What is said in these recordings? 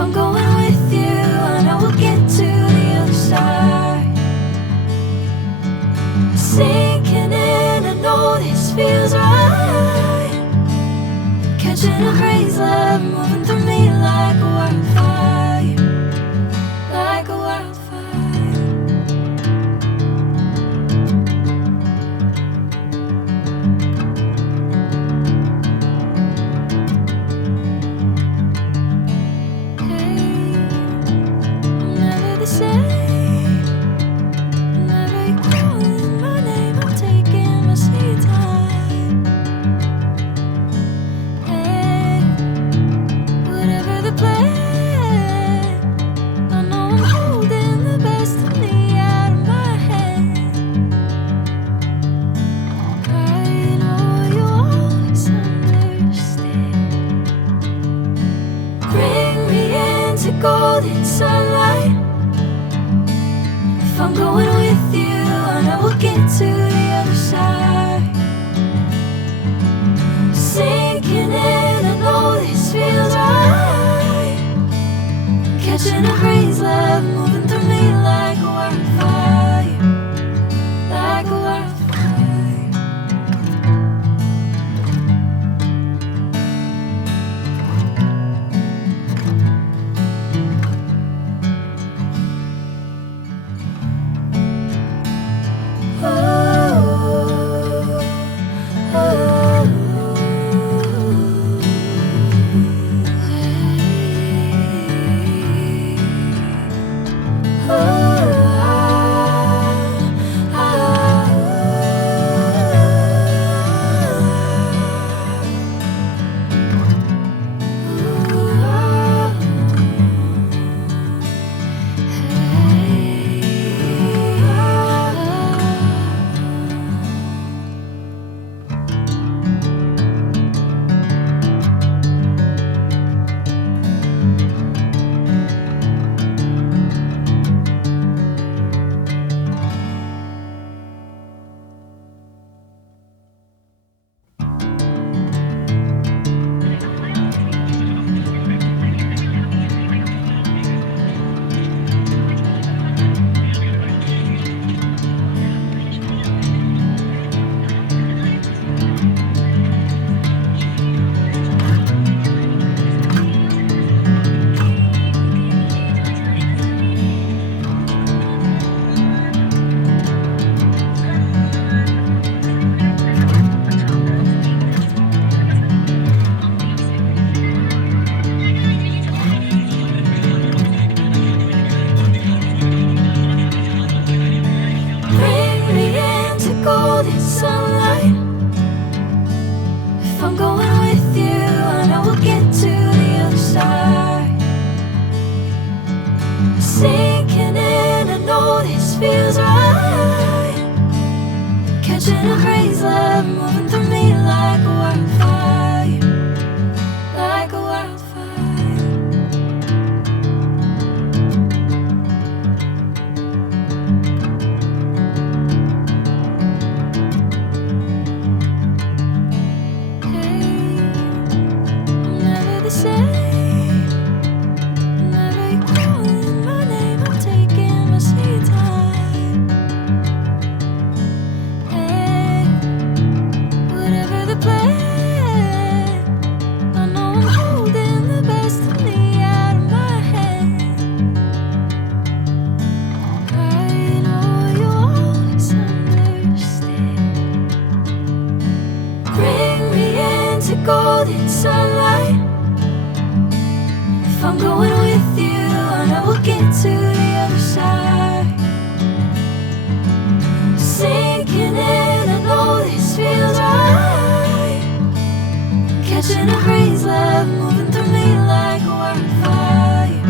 I'm going with you, I know we'll get to the other side. Sinking in, I know this feels right. Catching a crazy love, moving through me like a wildfire, like a wildfire. Golden sunlight. If I'm going with you, I know we'll get to the other side. Sinking in, I know this feels right. Catching a crazy love, moving through me like a wildfire, like a wildfire. Catching a crazy love, moving through me like a wildfire, like a wildfire. Hey, I'm never the same. Whenever you're calling my name, I'm taking my sweet time. Golden sunlight. If I'm going with you, I know we'll get to the other side. Sinking in, I know this feels right. Catching a crazy love, moving through me like a wildfire,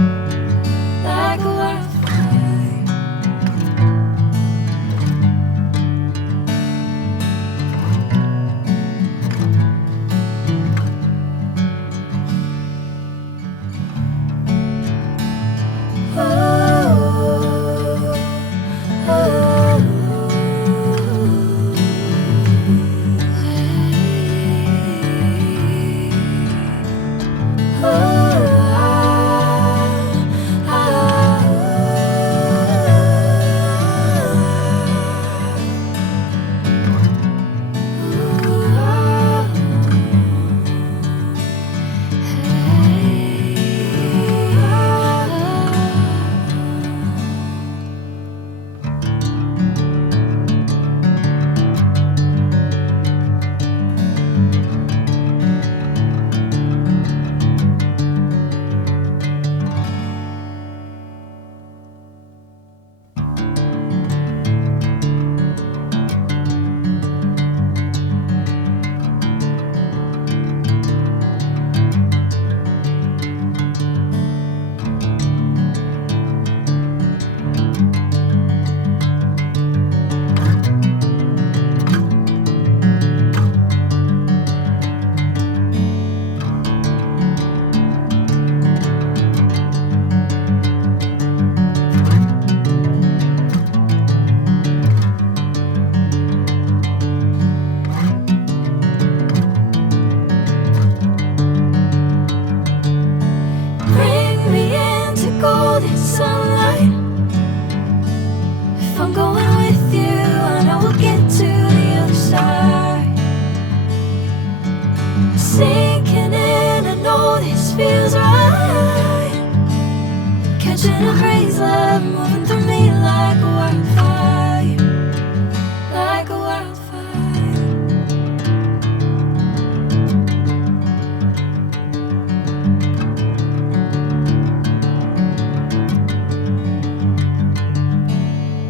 like a wildfire. catching a crazy love moving through me like a wildfire, like a wildfire.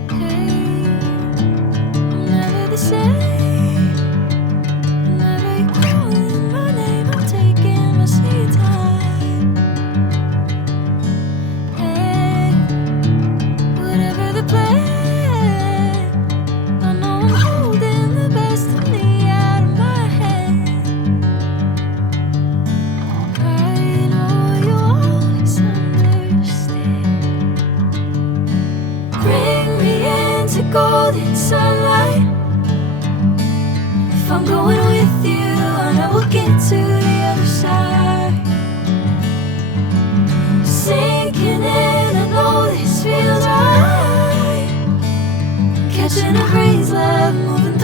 Hey, I'm never the same. Whenever you're calling my name, I'm taking my sweet time. Hey, whatever the plan, I know I'm holding the best of me out of my hand. I know you always understand. Bring me into golden sunlight. If I'm going with you, I know we'll get to the other side. Sinking in, I know this feels right. Catching a crazy love moving